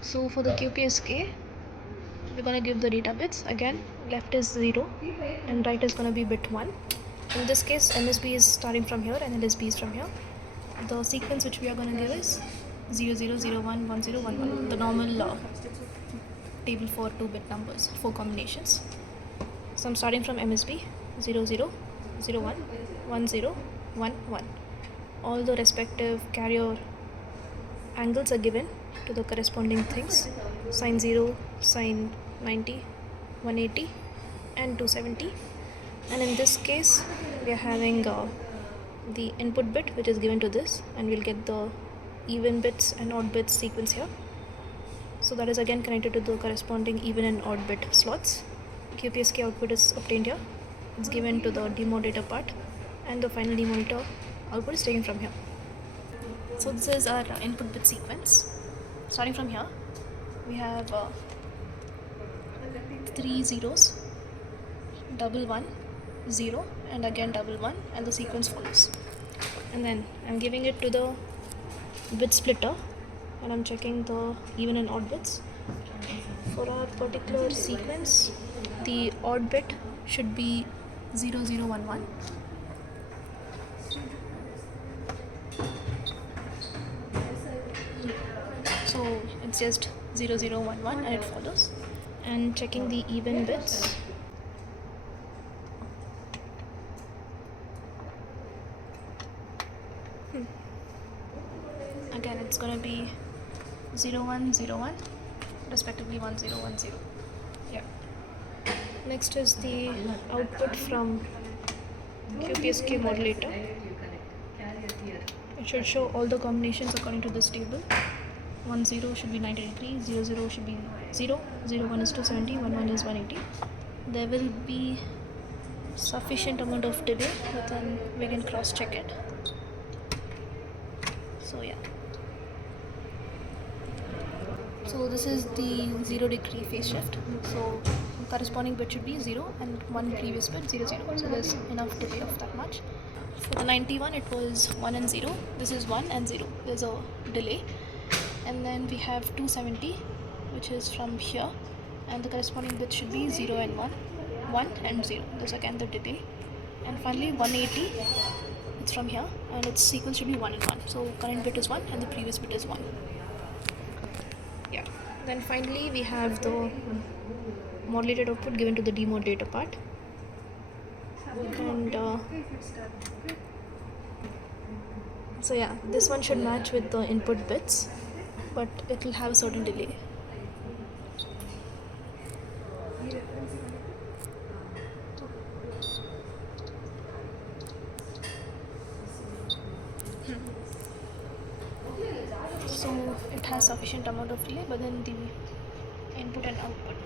So for the QPSK, we're going to give the data bits. Again, left is 0 and right is going to be bit 1. In this case, MSB is starting from here and LSB is from here. The sequence which we are going to give is 0, 0, 0, 1, 1, 0, 1, 1. The normal table for 2-bit numbers, 4 combinations. So I'm starting from MSB 0, 0, 0, 1, 1, 0, 1, 1. All the respective carrier angles are given to the corresponding things: sine 0, sine 90, 180 and 270. And in this case we are having the input bit which is given to this, and we'll get the even bits and odd bits sequence here. So that is again connected to the corresponding even and odd bit slots. QPSK output is obtained here. It's given to the demodulator part, and the final demodulator output is taken from here. So this is our input bit sequence. Starting from here, we have 3 zeros, double 1, 0, and again double 1, and the sequence follows. And then I'm giving it to the bit splitter, and I'm checking the even and odd bits. For our particular sequence, the odd bit should be 0, 0, 1, 1. So it's just 0, 0, 1, 1 and it follows. And checking the even bits, again it's gonna be 0, 1, 0, 1, respectively 1, 0, 1, 0. Yeah. Next is the output from QPSK modulator. It should show all the combinations according to this table. 1, 0 should be 983, 0, 0 should be 0, 0, 1 is 270, 1, 1 is 180. There will be sufficient amount of delay, but then we can cross check it. So yeah. So this is the 0-degree phase shift. So corresponding bit should be 0 and one previous bit 0, 0. So there's enough delay of that much. For the 91 it was 1 and 0. This is 1 and 0. There's a delay. And then we have 270, which is from here, and the corresponding bit should be 0 and 1, 1 and 0. There's again the delay. And finally 180, it's from here, and its sequence should be 1 and 1. So current bit is 1 and the previous bit is 1. Yeah. Then finally we have the modulated output given to the demodulator part. And so yeah, this one should match with the input bits, but it will have a certain delay. So it has sufficient amount of delay, but then the input and output